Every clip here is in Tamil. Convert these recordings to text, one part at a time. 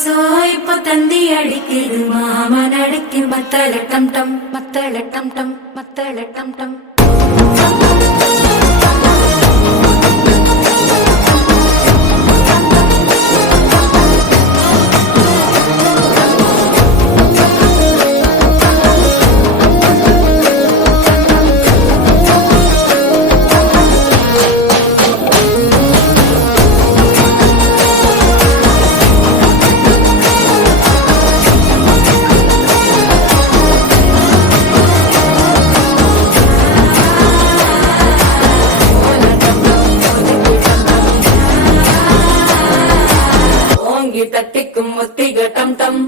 சோ இப்ப தந்தி அடிக்குது மாமன் அடிக்கு மத்தள டம் டம் மத்தள டம் டம் மத்தள டம் டம். தட்டிக்கும் ஒத்திக டம் டம்.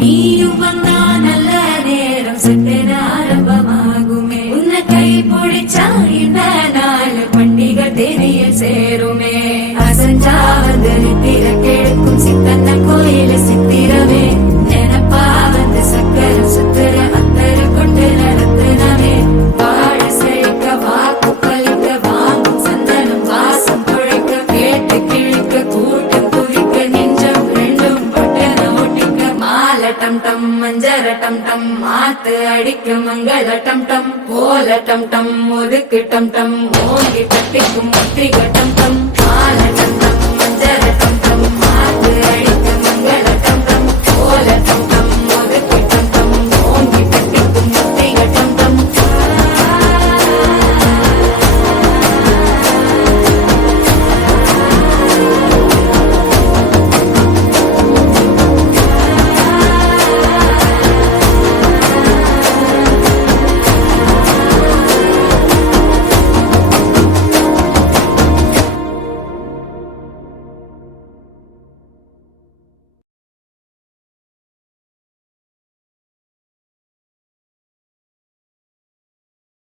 நீயும் வந்தா நல்ல நேரம் சட்டென ஆரம்பமாகுமே. உன்னை கை பிடிச்சா இந்த நாள் பண்டிகை தெரிய சேருமே. அசஞ்சா வந்து நித்திர கெடுக்கும் சித்தன்ன கோயில சித்திரமே. நினப்பா வந்து சக்கரம் சுத்துற அத்தர கொண்டு நடத்துனவே. வாழ செழிக்க வாக்கு பலிக்க வாங்கும் சந்தனம் வாசம் குழைக்க கேட்டு கிழிக்க கூட்டம் குவிக்க நெஞ்சம் ரெண்டும் பொட்டன ஒட்டிக்க. மால டம் டம் மஞ்சர டம் டம் மாத்து அடிக்க மங்கள டம் டம் போல டம் டம் ஒதுக்கு டம் டம் ஓங்கி தட்டிக்கும் ஒத்திக டம் டம். மால டம் டம் மஞ்சர டம்